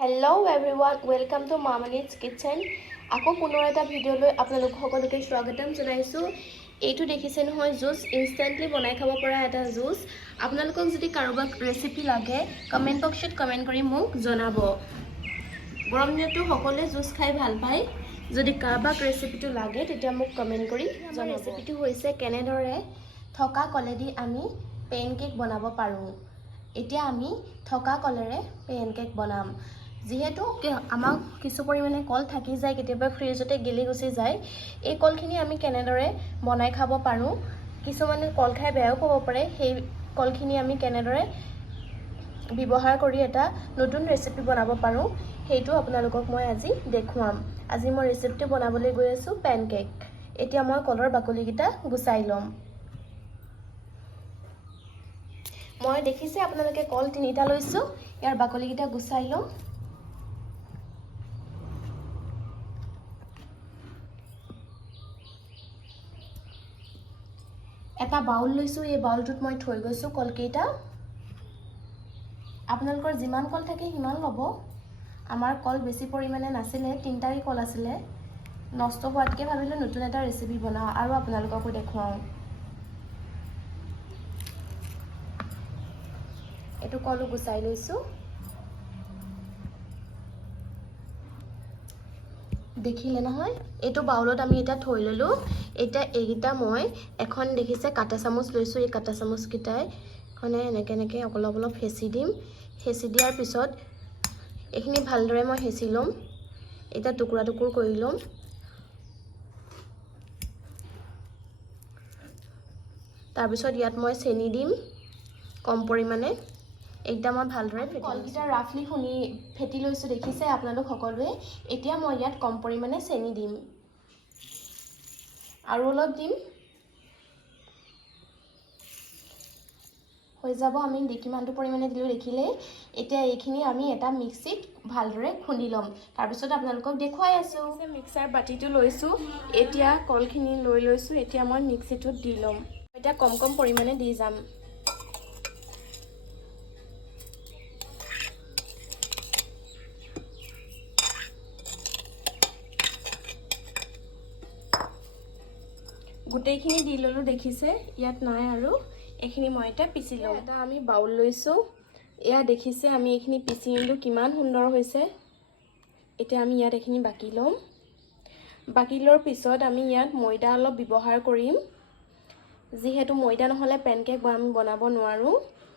Hello everyone, welcome to Mama's Kitchen. আকৌ পুনৰ এটা ভিডিঅ'লৈ আপোনালোক সকলোকে স্বাগতম জনাইছো। এইটো দেখিছে নহয় জুচ ইনষ্টেন্টলি বনাই খাব পৰা এটা জুচ। আপোনালোকক যদি কাৰোবাক ৰেচিপি লাগে কমেন্ট বক্সত কমেন্ট কৰি মোক জনাব। গৰম দিনতো সকলোৱে জুচ খাই ভাল পায়। যদি কাৰোবাক ৰেচিপিটো লাগে তেতিয়া মোক কমেন্ট কৰি জনাব। ৰেচিপিটো হৈছে কেনেদৰে থকা কলেদি আমি পেনকেক বনাব পাৰোঁ। এতিয়া আমি থকা কলেৰে পেনকেক বনাম। যেহেতু আমাক কিছু পৰিমাণে কল থাকি যায়, কেতিয়াবা ফ্ৰিজতে গেলি গুচি যায়। এই কলখিনি আমি কেনেদৰে বনাই খাব পাৰোঁ, কিছুমানে কল খাই বেয়াও পাব পাৰে, সেই কলখিনি আমি কেনেদৰে ব্যৱহাৰ কৰি এটা নতুন ৰেচিপি বনাব পাৰোঁ সেইটো আপোনালোকক মই আজি দেখুৱাম। আজি মই ৰেচিপিটো বনাবলৈ গৈ আছোঁ পেনকেক। এতিয়া মই কলৰ বাকলিকেইটা গুচাই ল'ম। মই দেখিছে আপোনালোকে কল 3টা লৈছোঁ, ইয়াৰ বাকলিকেইটা গুচাই ল'ম। এটা বাউল লৈছোঁ, এই বাউলটোত মই থৈ গৈছোঁ কলকেইটা। আপোনালোকৰ যিমান কল থাকে সিমান ল'ব। আমাৰ কল বেছি পৰিমাণে নাছিলে, 3টাই কল আছিলে। নষ্ট হোৱাতকৈ ভাবিলোঁ নতুন এটা ৰেচিপি বনাওঁ আৰু আপোনালোককো দেখুৱাওঁ। এইটো কলো গুচাই লৈছোঁ। দেখিলে নহয়, এইটো বাউলত আমি এটা থৈ ল'লোঁ। এতিয়া এইকেইটা মই এখন দেখিছে কাটা চামুচ লৈছোঁ। এই কাটা চামুচকেইটাই এনেকৈ অলপ অলপ হেঁচি দিম। হেঁচি দিয়াৰ পিছত এইখিনি ভালদৰে মই হেঁচি ল'ম। এতিয়া টুকুৰা টুকুৰ কৰি ল'ম। তাৰপিছত ইয়াত মই চেনি দিম কম পৰিমাণে। একদম মই ভালদৰে কলকেইটা ৰাফলি ফেটি লৈছোঁ, দেখিছে আপোনালোক সকলোৱে। এতিয়া মই ইয়াত কম পৰিমাণে চেনি দিম আৰু অলপ দিম। হৈ যাব, আমি কিমানটো পৰিমাণে দিলোঁ দেখিলে। এতিয়া এইখিনি আমি এটা মিক্সিত ভালদৰে খুন্দি ল'ম। তাৰপিছত আপোনালোকক দেখুৱাই আছোঁ। মিক্সাৰ বাতিটো লৈছোঁ, এতিয়া কলখিনি লৈ লৈছোঁ। এতিয়া মই মিক্সিটোত দি ল'ম। এতিয়া কম কম পৰিমাণে দি যাম। গোটেইখিনি দি ল'লোঁ, দেখিছে ইয়াত নাই আৰু। এইখিনি মই এতিয়া পিচি ল'ম। এটা আমি বাউল লৈছোঁ, এয়া দেখিছে আমি এইখিনি পিচি নিলোঁ, কিমান সুন্দৰ হৈছে। এতিয়া আমি ইয়াত এইখিনি বাকি ল'ম। বাকি লোৱাৰ পিছত আমি ইয়াত ময়দা অলপ ব্যৱহাৰ কৰিম। যিহেতু ময়দা নহ'লে পেনকেক আমি বনাব নোৱাৰোঁ,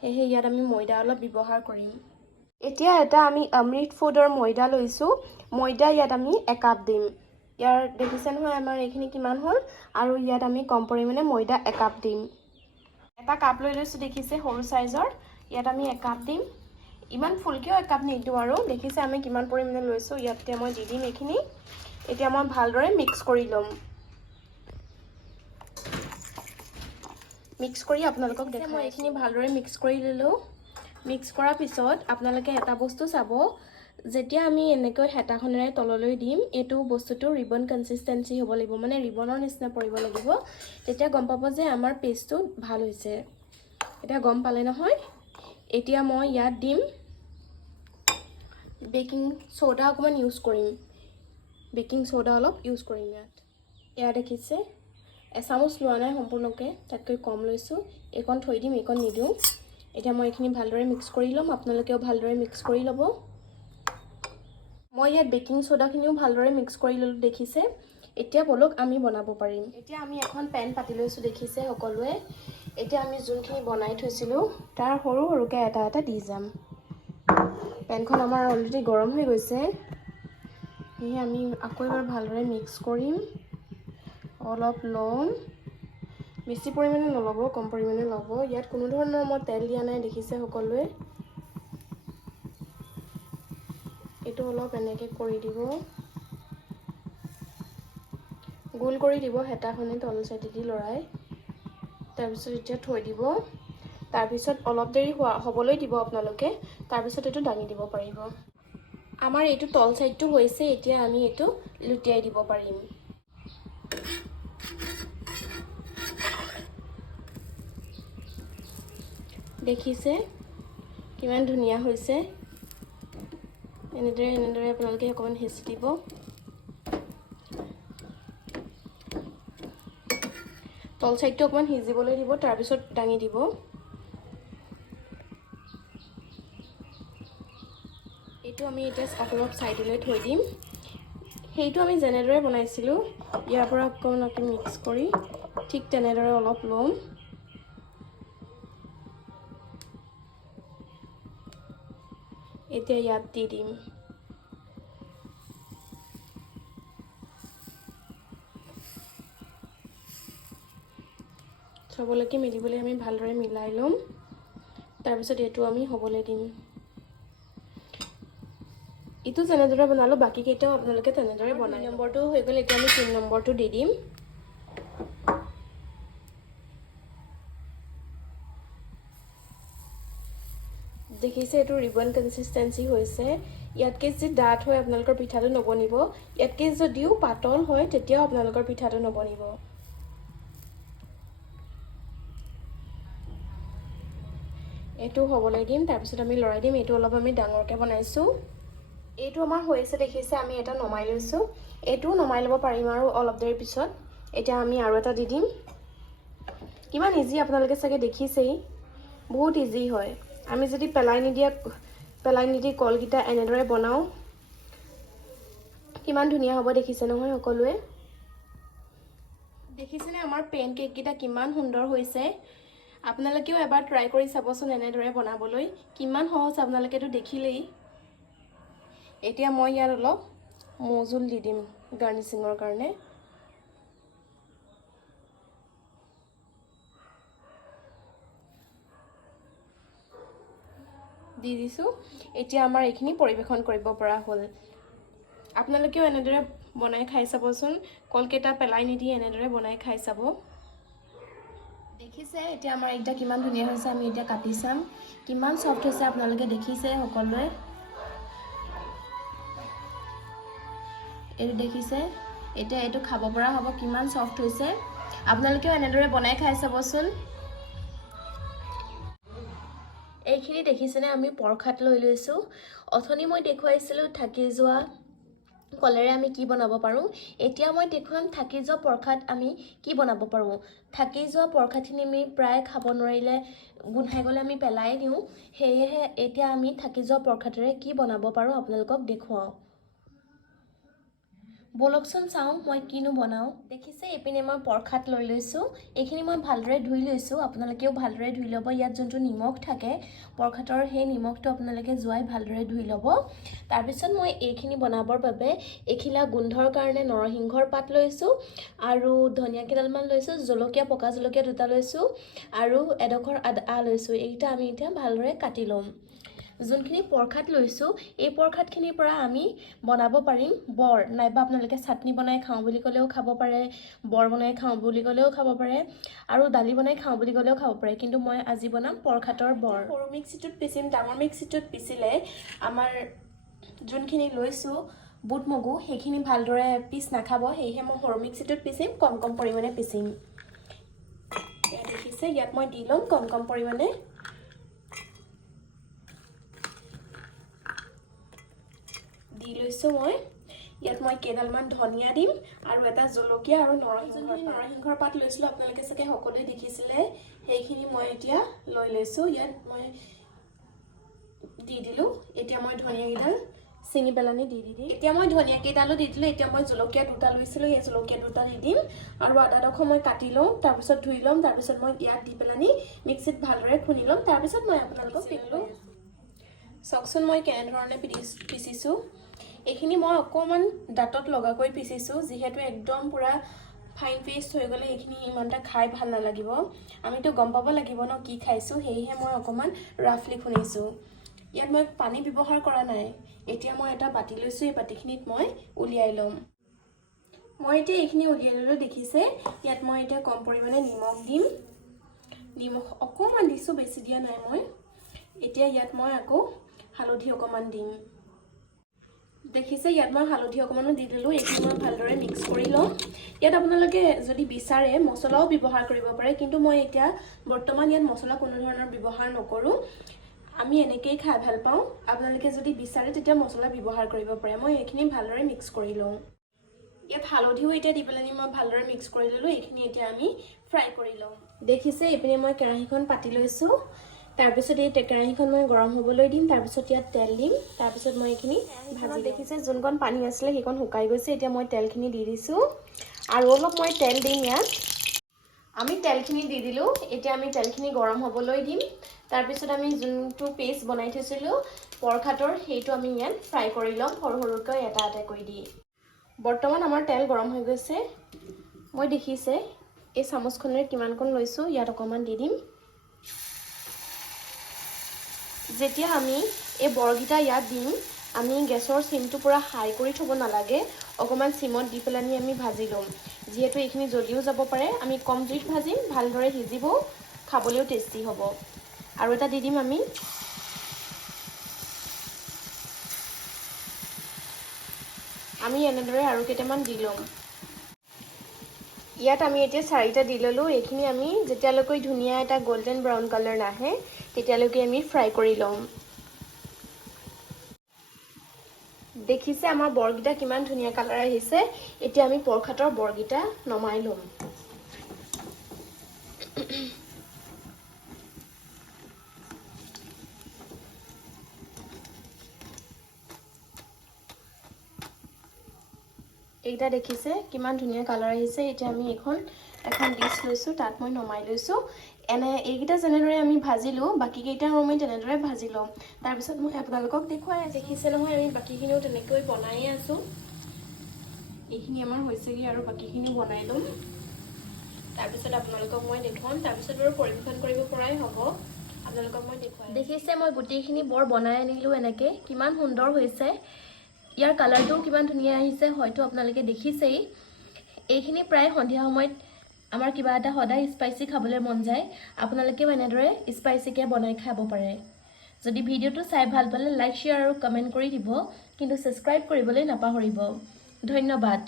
সেয়েহে ইয়াত আমি ময়দা অলপ ব্যৱহাৰ কৰিম। এতিয়া এটা আমি অমৃত ফুডৰ ময়দা লৈছোঁ। ময়দা ইয়াত আমি 1 কাপ দিম। ইয়াৰ দেখিছে নহয় আমাৰ এইখিনি কিমান হ'ল, আৰু ইয়াত আমি কম পৰিমাণে ময়দা 1 কাপ দিম। এটা কাপ লৈ লৈছোঁ, দেখিছে সৰু চাইজৰ। ইয়াত আমি 1 কাপ দিম। ইমান ফুলকৈও 1 কাপ নিদিওঁ আৰু, দেখিছে আমি কিমান পৰিমাণে লৈছোঁ। ইয়াতে মই দি দিম এইখিনি। এতিয়া মই ভালদৰে মিক্স কৰি ল'ম। মিক্স কৰি আপোনালোকক দেখাই মই এইখিনি ভালদৰে মিক্স কৰি ল'লোঁ। মিক্স কৰাৰ পিছত আপোনালোকে এটা বস্তু চাব, যেতিয়া আমি এনেকৈ হেতাখনেৰে তললৈ দিম, এইটো বস্তুটো ৰিবন কনচিষ্টেঞ্চি হ'ব লাগিব, মানে ৰিবনৰ নিচিনা পৰিব লাগিব। তেতিয়া গম পাব যে আমাৰ পেষ্টটো ভাল হৈছে। এতিয়া গম পালে নহয়। এতিয়া মই ইয়াত দিম বেকিং সোডা অকণমান ইউজ কৰিম। বেকিং সোডা অলপ ইউজ কৰিম ইয়াত। এয়া দেখিছে এচামুচ লোৱা নাই সম্পূৰ্ণকৈ, তাতকৈ কম লৈছোঁ। এইকণ থৈ দিম, এইকণ নিদিওঁ। এতিয়া মই এইখিনি ভালদৰে মিক্স কৰি ল'ম। আপোনালোকেও ভালদৰে মিক্স কৰি ল'ব। মই ইয়াত বেকিং সোডাখিনিও ভালদৰে মিক্স কৰি ল'লোঁ, দেখিছে। এতিয়া বলক আমি বনাব পাৰিম। এতিয়া আমি এখন পেন পাতি লৈছোঁ, দেখিছে সকলোৱে। এতিয়া আমি যোনখিনি বনাই থৈছিলোঁ তাৰ সৰু সৰুকৈ এটা এটা দি যাম। পেনখন আমাৰ অলৰেডি গৰম হৈ গৈছে, সেয়ে আমি আকৌ এবাৰ ভালদৰে মিক্স কৰিম। অলপ ল'ম, বেছি পৰিমাণে নল'ব, কম পৰিমাণে ল'ব। ইয়াত কোনো ধৰণৰ মই তেল দিয়া নাই, দেখিছে সকলোৱে। এইটো অলপ এনেকৈ কৰি দিব, গোল কৰি দিব হেতাখনে তল চাইডেদি লৰাই। তাৰপিছত এতিয়া থৈ দিব। তাৰপিছত অলপ দেৰি হ'বলৈ দিব আপোনালোকে। তাৰপিছত এইটো দাঙি দিব পাৰিব। আমাৰ এইটো তল চাইডটো হৈছে, এতিয়া আমি এইটো লুটিয়াই দিব পাৰিম। দেখিছে কিমান ধুনীয়া হৈছে। এনেদৰে আপোনালোকে অকণমান হেঁচি দিব। তল চাইডটো অকণমান সিজিবলৈ দিব, তাৰপিছত দাঙি দিব। এইটো আমি এতিয়া অলপ চাইডলৈ থৈ দিম। সেইটো আমি যেনেদৰে বনাইছিলোঁ ইয়াৰ পৰা অকণমান মিক্স কৰি ঠিক তেনেদৰে অলপ ল'ম। এতিয়া ইয়াত দি দিম। চবলৈকে মিলিবলৈ আমি ভালদৰে মিলাই ল'ম। তাৰপিছত এইটো আমি হ'বলৈ দিম। এইটো যেনেদৰে বনালোঁ বাকীকেইটাও আপোনালোকে তেনেদৰে বনাই। 2 নম্বৰটো হৈ গ'ল, এতিয়া আমি 3 নম্বৰটো দি দিম। দেখিছে এইটো ৰিবন কনসিষ্টেন্সি হৈছে। ইয়াতকৈ যি ডাঠ হয় আপোনালোকৰ পিঠাটো নবনিব, ইয়াতকৈ যদিও পাতল হয় তেতিয়াও আপোনালোকৰ পিঠাটো নবনিব। এইটো হ'বলৈ দিম, তাৰপিছত আমি লৰাই দিম। এইটো অলপ আমি ডাঙৰকৈ বনাইছোঁ। এইটো আমাৰ হৈছে দেখিছে, আমি এটা নমাই লৈছোঁ। এইটোও নমাই ল'ব পাৰিম আৰু অলপ দেৰি পিছত। এতিয়া আমি আৰু এটা দি দিম। কিমান ইজি আপোনালোকে চাগে দেখিছেই, বহুত ইজি হয়। আমি যদি পেলাই নিদি কলকেইটা এনেদৰে বনাওঁ কিমান ধুনীয়া হ'ব দেখিছে নহয় সকলোৱে। দেখিছেনে আমাৰ পেন কেককেইটা কিমান সুন্দৰ হৈছে। আপোনালোকেও এবাৰ ট্ৰাই কৰি চাবচোন এনেদৰে বনাবলৈ, কিমান সহজ আপোনালোকেতো দেখিলেই। এতিয়া মই ইয়াত অলপ মৌজোল দি দিম গাৰ্নিচিঙৰ কাৰণে। দি দিছোঁ। এতিয়া আমাৰ এইখিনি পৰিৱেশন কৰিব পৰা হ'ল। আপোনালোকেও এনেদৰে বনাই খাই চাবচোন, কলকেইটা পেলাই নিদি এনেদৰে বনাই খাই চাব। দেখিছে এতিয়া আমাৰ এইকেইটা কিমান ধুনীয়া হৈছে। আমি এতিয়া কাটি চাম কিমান সফ্ট হৈছে, আপোনালোকে দেখিছে সকলোৱে। এইটো দেখিছে, এতিয়া এইটো খাব পৰা হ'ব, কিমান সফ্ট হৈছে। আপোনালোকেও এনেদৰে বনাই খাই চাবচোন। এইখিনি দেখিছেনে আমি পৰখাত লৈ লৈছোঁ। অথনি মই দেখুৱাইছিলোঁ থাকি যোৱা কলেৰে আমি কি বনাব পাৰোঁ। এতিয়া মই দেখুৱাম থাকি যোৱা পৰখাত আমি কি বনাব পাৰোঁ। থাকি যোৱা পৰখাখিনি আমি প্ৰায় খাব নোৱাৰিলে গোন্ধাই গ'লে আমি পেলাই দিওঁ। সেয়েহে এতিয়া আমি থাকি যোৱা পৰখাতেৰে কি বনাব পাৰোঁ আপোনালোকক দেখুৱাওঁ। বলকচোন চাওঁ মই কিনো বনাওঁ। দেখিছে এইপিনে মই পৰখাত লৈ লৈছোঁ। এইখিনি মই ভালদৰে ধুই লৈছোঁ, আপোনালোকেও ভালদৰে ধুই ল'ব। ইয়াত যোনটো নিমখ থাকে পৰখাতৰ, সেই নিমখটো আপোনালোকে যোৱাই ভালদৰে ধুই ল'ব। তাৰপিছত মই এইখিনি বনাবৰ বাবে এখিলা গোন্ধৰ কাৰণে নৰসিংহৰ পাত লৈছোঁ আৰু ধনিয়া কেইডালমান লৈছোঁ, জলকীয়া পকা জলকীয়া 2টা লৈছোঁ আৰু এডোখৰ আদা লৈছোঁ। এইকেইটা আমি এতিয়া ভালদৰে কাটি ল'ম। যোনখিনি পৰখাত লৈছোঁ এই পৰখাতখিনিৰ পৰা আমি বনাব পাৰিম বৰ, নাইবা আপোনালোকে চাটনি বনাই খাওঁ বুলি ক'লেও খাব পাৰে, বৰ বনাই খাওঁ বুলি ক'লেও খাব পাৰে আৰু দালি বনাই খাওঁ বুলি ক'লেও খাব পাৰে। কিন্তু মই আজি বনাম পৰখাতৰ বৰ। সৰু মিক্সিটোত পিচিম, ডাঙৰ মিক্সিটোত পিচিলে আমাৰ যোনখিনি লৈছোঁ বুট মগু সেইখিনি ভালদৰে পিচ নাখাব। সেয়েহে মই সৰু মিক্সিটোত পিচিম, কম পৰিমাণে পিচিম। দেখিছে ইয়াত মই দি ল'ম কম পৰিমাণে। দি লৈছোঁ মই। ইয়াত মই কেইডালমান ধনিয়া দিম আৰু এটা জলকীয়া আৰু নৰসিংহৰ পাত লৈছিলোঁ, আপোনালোকে চাগে সকলোৱে দেখিছিলে। সেইখিনি মই এতিয়া লৈ লৈছোঁ। ইয়াত মই দি দিলোঁ। এতিয়া মই ধনিয়া কেইডাল চিঙি পেলানি দি দিম। এতিয়া মই ধনিয়া কেইডালো দি দিলোঁ। এতিয়া মই জলকীয়া 2টা লৈছিলোঁ, এই জলকীয়া 2টা দি দিম আৰু আদাডোখৰ মই কাটি লওঁ, তাৰপিছত ধুই ল'ম, তাৰপিছত মই ইয়াত দি পেলানি মিক্সিত ভালদৰে খুন্দি ল'ম। তাৰপিছত মই আপোনালোকক পিচিলোঁ। চাওকচোন মই কেনেধৰণে পিচিছোঁ। এইখিনি মই অকণমান দাঁতত লগাকৈ পিচিছোঁ, যিহেতু একদম পূৰা ফাইন পেষ্ট হৈ গ'লে এইখিনি ইমান এটা খাই ভাল নালাগিব। আমিতো গম পাব লাগিব ন কি খাইছোঁ, সেয়েহে মই অকণমান ৰাফলি খুন্দিছোঁ। ইয়াত মই পানী ব্যৱহাৰ কৰা নাই। এতিয়া মই এটা বাতি লৈছোঁ, এই বাতিখিনিত মই উলিয়াই ল'ম। মই এতিয়া এইখিনি উলিয়াই ল'লোঁ দেখিছে। ইয়াত মই এতিয়া কম পৰিমাণে নিমখ দিম। নিমখ অকণমান দিছোঁ, বেছি দিয়া নাই মই। এতিয়া ইয়াত মই আকৌ হালধি অকণমান দিম। দেখিছে ইয়াত মই হালধি অকণমানো দি দিলোঁ। এইখিনি মই ভালদৰে মিক্স কৰি ল'ম। ইয়াত আপোনালোকে যদি বিচাৰে মছলাও ব্যৱহাৰ কৰিব পাৰে, কিন্তু মই এতিয়া বৰ্তমান ইয়াত মছলা কোনো ধৰণৰ ব্যৱহাৰ নকৰোঁ। আমি এনেকেই খাই ভাল পাওঁ আপোনালোকে যদি বিচাৰে তেতিয়া মছলা ব্যৱহাৰ কৰিব পাৰে মই এইখিনি ভালদৰে মিক্স কৰি লওঁ ইয়াত হালধিও এতিয়া দি পেলানি মই ভালদৰে মিক্স কৰি ললো এইখিনি এতিয়া আমি ফ্ৰাই কৰি লওঁ দেখিছে এপিনে মই কেৰাহীখন পাতি লৈছো তাৰ পিছত এই কেৰাহীখন মই গৰম হ'বলৈ দিম তাৰ পিছত ইয়াত তেল দিম তাৰ পিছত মই এইখিনি ভাজি দেখিছে যোনকণ পানী আছিল সেইকণ শুকাই গৈছে এতিয়া মই তেলখিনি দি দিছো আৰু অলপ মই তেল দিম ইয়াত আমি তেলখিনি দি দিলো এতিয়া আমি তেলখিনি গৰম হ'বলৈ দিম তাৰ পিছত আমি যোনটো পেষ্ট বনাই থৈছিলো পৰখাতৰ সেইটো আমি ইয়াত ফ্ৰাই কৰি লম সৰু সৰুকৈ এটা এটা কৰি দি বৰ্তমান আমাৰ তেল গৰম হৈ গৈছে মই দেখিছে এই চামুচখনেৰে কিমানকণ লৈছো ইয়াত অকমান দি দিম যেতিয়া আমি এই বৰগিটা ইয়াত দিম আমি গেছৰ সিমটো পুৰা হাই কৰি থব নালাগে অকমান সিমত দি পেলানি আমি ভাজি লম যেহেতু এইখিনি জলিও যাব পাৰে আমি কম জুইত ভাজিম ভালদৰে সিজিব খাবলৈও টেষ্টি হ'ব আৰু এটা দি দিম আমি এনেদৰে আৰু কেইটামান দি লম ইয়াত আমি এতিয়া 4টা দি ললো এইখিনি আমি যেতিয়ালৈকে ধুনিয়া এটা গোল্ডেন ব্ৰাউন কালাৰ নাহে তেতিয়ালৈকে আমি ফ্ৰাই কৰি লম দেখিছে আমাৰ বৰগিটা কিমান ধুনিয়া কালাৰ আহিছে এতিয়া আমি পৰখাতৰ বৰগিটা নমাই লম এইটা দেখিছে কিমান ধুনিয়া কালাৰ আহিছে এতিয়া আমি এখন ডিশ লৈছো তাত মই নমাই লৈছো এনে এইগিটা জেনেদৰে আমি ভাজিলো বাকি কেইটা আমি তেনেদৰে ভাজি লম তাৰ পিছত মই আপোনালোকক দেখুৱাই দেখিছে নহয় আমি বাকিখিনিও তেনেকৈ বনাই আছো এইখিনি আমাৰ হৈছেগে আৰু বাকিখিনি বনাই লম তাৰ পিছত আপোনালোকক মই দেখুৱাম তাৰ পিছত আৰু পৰিবেশন কৰিব পৰাই হ'ব আপোনালোকক মই দেখুৱাই দেখিছে মই গুটিখিনি বৰ বনাই আনিলো এনেকে কিমান সুন্দৰ হৈছে ইয়াৰ কালাৰটো কিমান ধুনিয়া আহিছে হয়তো আপোনালোকে দেখিছেই এইখিনি প্ৰায় সন্ধিয়া সময়ত আমাৰ কিবা এটা সদায় স্পাইসি খাবলৈ মন যায় আপোনালোকেও এনেদৰে স্পাইসিকে বনাই খাব পাৰে যদি ভিডিওটো চাই ভাল পালে লাইক শেয়াৰ আৰু কমেন্ট কৰি দিব কিন্তু সাবস্ক্ৰাইব কৰিবলৈ নাপাহৰিব ধন্যবাদ